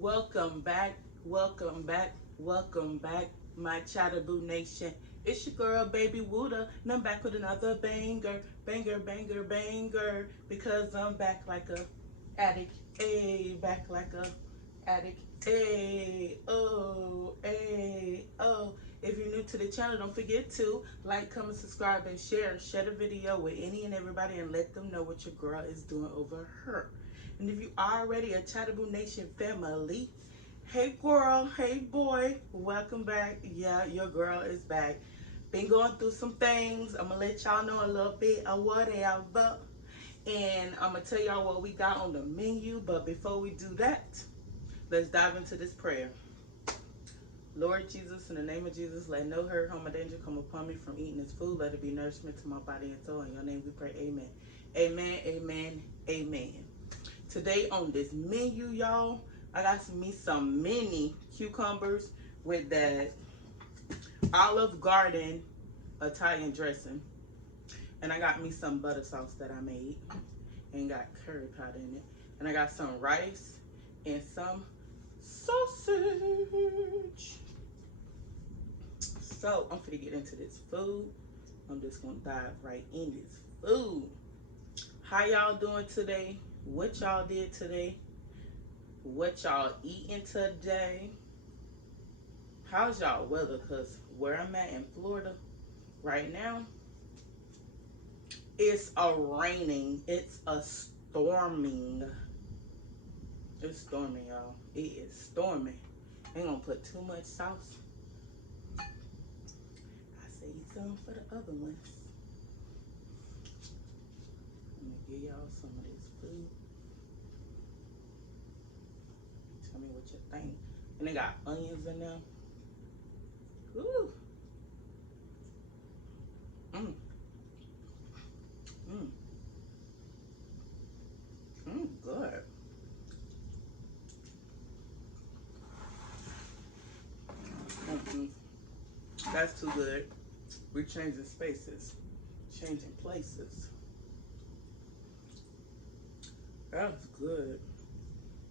Welcome back, welcome back, welcome back, my Chattaboo Nation. It's your girl, Baby Wooda, and I'm back with another banger, banger, banger, banger, because I'm back like a addict, ayy, back like a addict, ayy, oh, ayy, oh. If you're new to the channel, don't forget to like, comment, subscribe, and share. Share the video with any and everybody and let them know what your girl is doing over her. And if you are already a Chattaboo Nation family, hey girl, hey boy, welcome back. Yeah, your girl is back. Been going through some things. I'm gonna let y'all know a little bit of whatever. And I'm gonna tell y'all what we got on the menu. But before we do that, let's dive into this prayer. Lord Jesus, in the name of Jesus, let no hurt, harm, or danger come upon me from eating this food. Let it be nourishment to my body and soul. In your name we pray, amen. Amen, amen, amen. Today on this menu, y'all, I got me some mini cucumbers with that Olive Garden Italian dressing. And I got me some butter sauce that I made and got curry powder in it. And I got some rice and some sausage. So I'm finna get into this food. I'm just gonna dive right in this food. How y'all doing today? What y'all did today? What y'all eating today? How's y'all weather? Because where I'm at in Florida right now, it's a raining. It's a storming. It's storming, y'all. It is storming. Ain't gonna put too much sauce. I saved some for the other ones. I'm gonna give y'all some of this food. Tell me what you think. And they got onions in there. Ooh. Mmm. Mmm. Mmm, good. That's too good. We're changing spaces, changing places. That's good.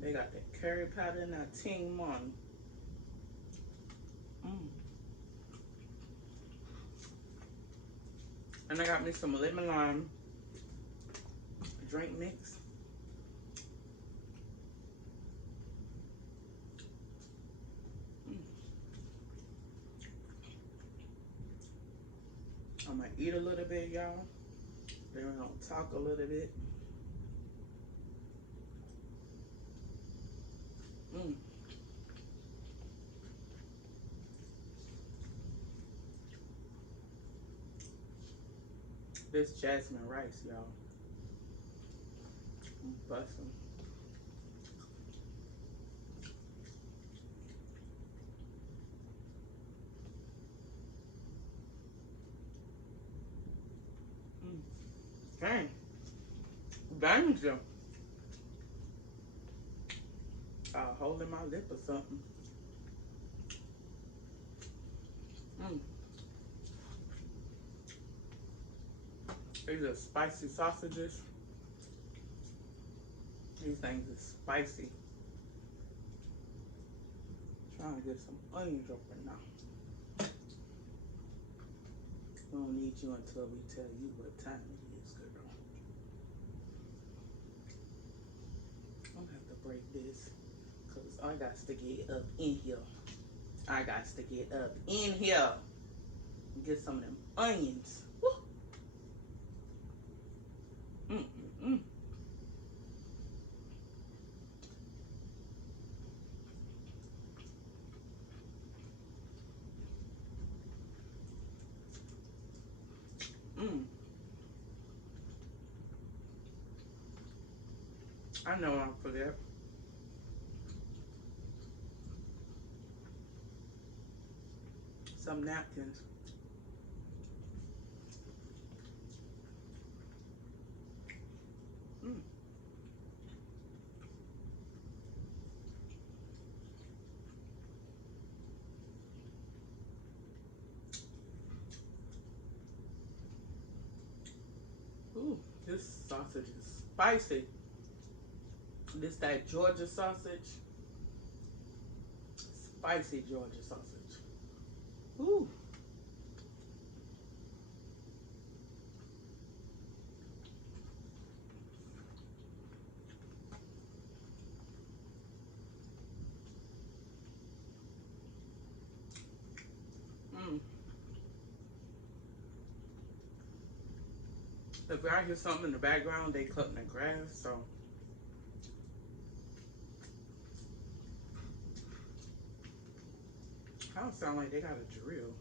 They got that curry powder and that ting mon. And I got me some lemon lime drink mix. I'm gonna eat a little bit, y'all. Then we're gonna talk a little bit. This jasmine rice, y'all. I'm busting. Dang. Danger. Holding my lip or something. These are spicy sausages. These things are spicy. Trying to get some onions up right now. We don't need you until we tell you what time it is, girl. I'm gonna have to break this because I got to get up in here. I got to get up in here and get some of them onions. Woo. I know I'll forget. Some napkins. Ooh, this sausage is spicy. This that Georgia sausage. spicy Georgia sausage. Ooh. Mm. If I hear something in the background, they cutting the grass, so. I don't sound like they got a drill.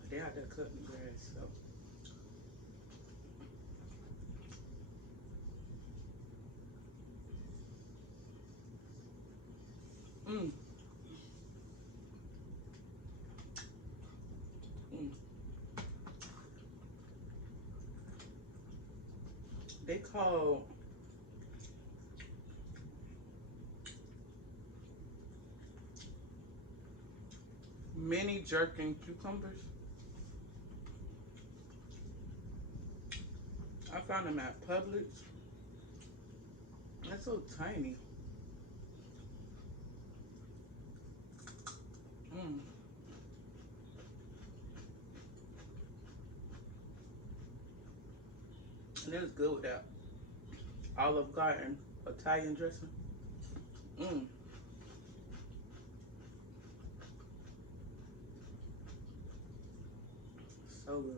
But they out there cutting the grass, so. Mm. Mm. They call mini jerkin cucumbers. I found them at Publix. They're so tiny. Mm. And it was good with that Olive Garden Italian dressing. Mm. So good.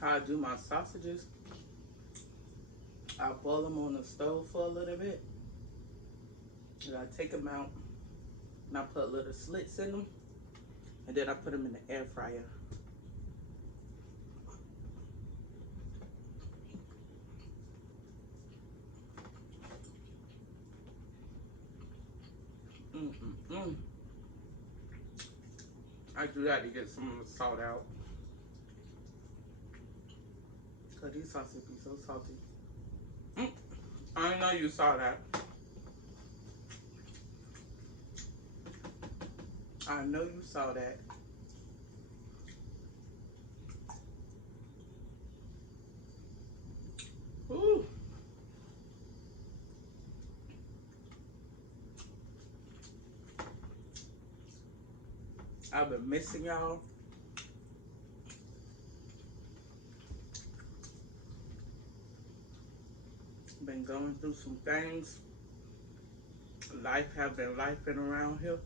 How I do my sausages, I boil them on the stove for a little bit. And I take them out and I put little slits in them. And then I put them in the air fryer. Mm-mm-mm. I do that to get some of the salt out. Cause these sausages be so salty. Mm. I didn't know you saw that. I know you saw that. Ooh. I've been missing y'all. Been going through some things. Life have been lifing around here.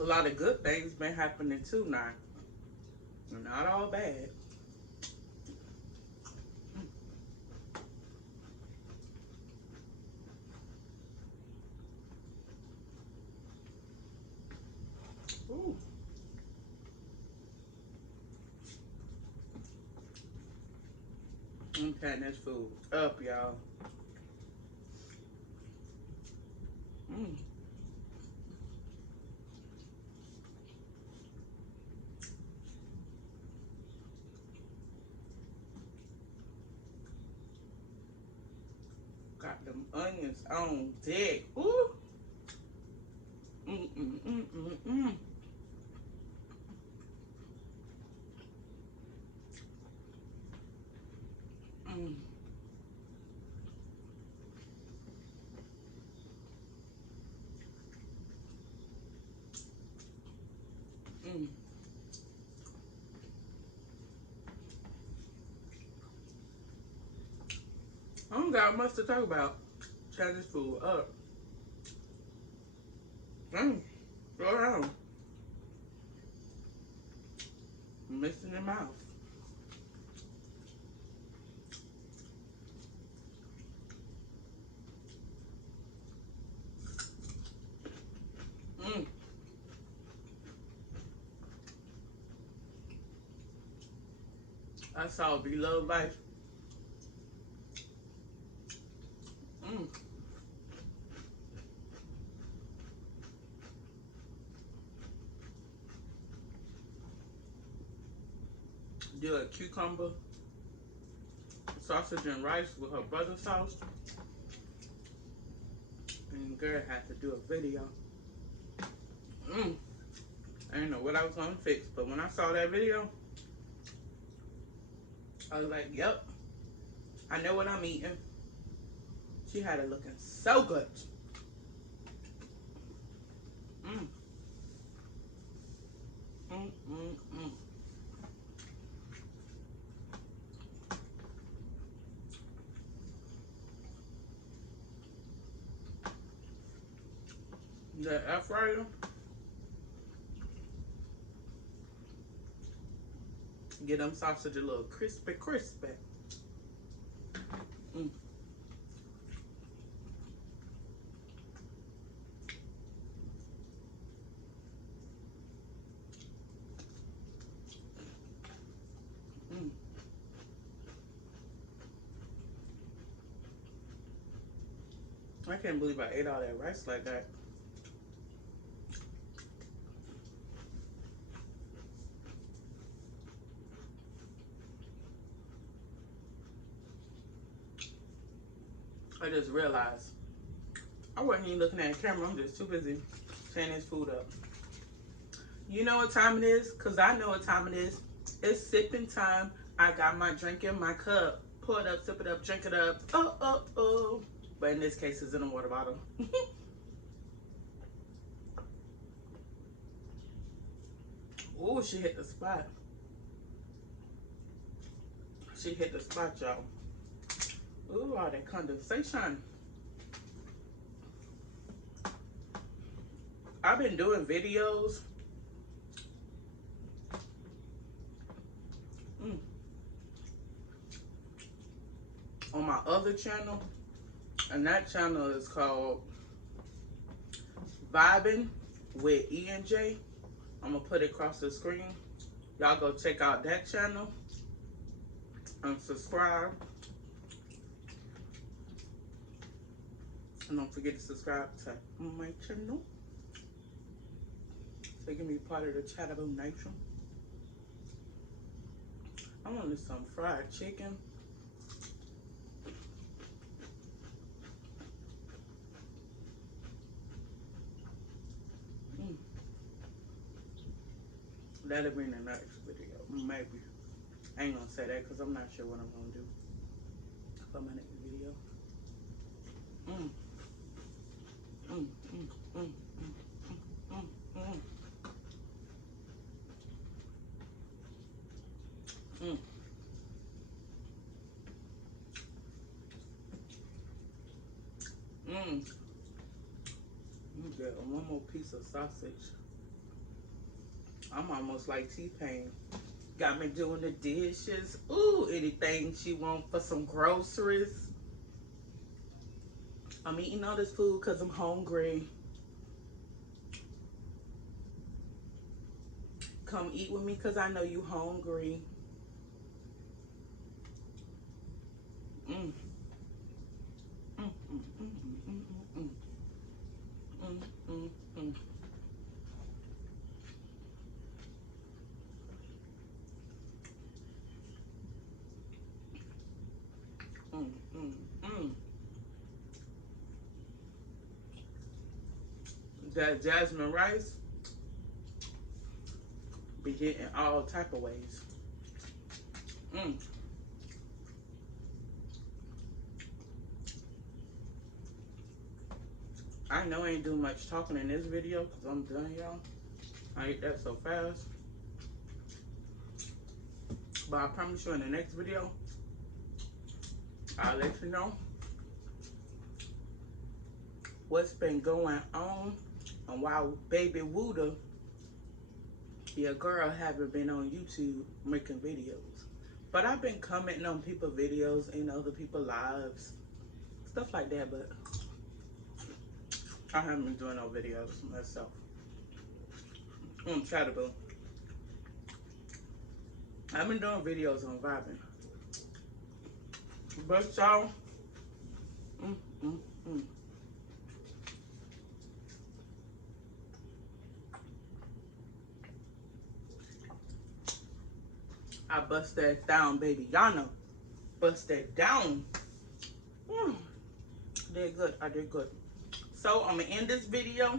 A lot of good things been happening too now. Not all bad. Ooh. I'm cutting this food up, y'all. Mm. Got them onions on deck. Ooh. Mm-mm-mm-mm-mm. Mm. Mm. I don't got much to talk about. Turn this food up. Slow down. I'm missing your mouth. Mm. I saw Below Life. Mm. Do a cucumber, sausage and rice with her brother's sauce. And girl had to do a video. I didn't know what I was gonna fix, but when I saw that video, I was like, yep, I know what I'm eating. She had it looking so good. Mm. Mm, mm, mm. The air fryer, get them sausage a little crispy, crispy. Mm. Mm. I can't believe I ate all that rice like that. I just realized I wasn't even looking at the camera. I'm just too busy tearing this food up. You know what time it is? Because I know what time it is. It's sipping time. I got my drink in my cup. Pour it up, sip it up, drink it up. Oh, oh, oh. But in this case, it's in a water bottle. Oh, she hit the spot. She hit the spot, y'all. Ooh, all that condensation. I've been doing videos. On my other channel. And that channel is called VIBIN with E and J. I'm going to put it across the screen. Y'all go check out that channel. And subscribe. And don't forget to subscribe to my channel, so you can be part of the CHATTABOO Nation. I wanted some fried chicken. That'll be in the next video, maybe. I ain't gonna say that because I'm not sure what I'm gonna do for my next video. Mm. Mm, mm, mm, mm, mm, mm, mm. Mm. Get one more piece of sausage. I'm almost like T-Pain. Got me doing the dishes. Ooh, anything she want for some groceries. I'm eating all this food because I'm hungry. Come eat with me because I know you hungry. Mm. Mm, mm, mm, mm, mm, mm, mm, mm, mm. Mm, mm, mm. That jasmine rice be hitting all type of ways. Mm. I know I ain't doing much talking in this video because I'm done, y'all. I ate that so fast. But I promise you in the next video, I'll let you know what's been going on and why baby Wooda, your girl, haven't been on YouTube making videos. But I've been commenting on people's videos and other people's lives, stuff like that, but I haven't been doing no videos myself. CHATTABOO. I've been doing videos on VIBIN. But y'all, I bust that down, baby. Y'all know. Bust that down. I did good. I did good. So I'm gonna end this video.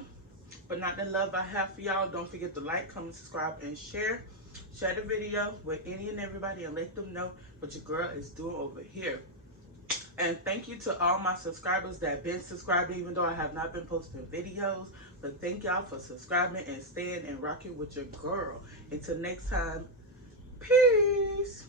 But not the love I have for y'all. Don't forget to like, comment, subscribe, and share. Share the video with any and everybody and let them know what your girl is doing over here. And thank you to all my subscribers that have been subscribing, even though I have not been posting videos. But thank y'all for subscribing and staying and rocking with your girl. Until next time, peace.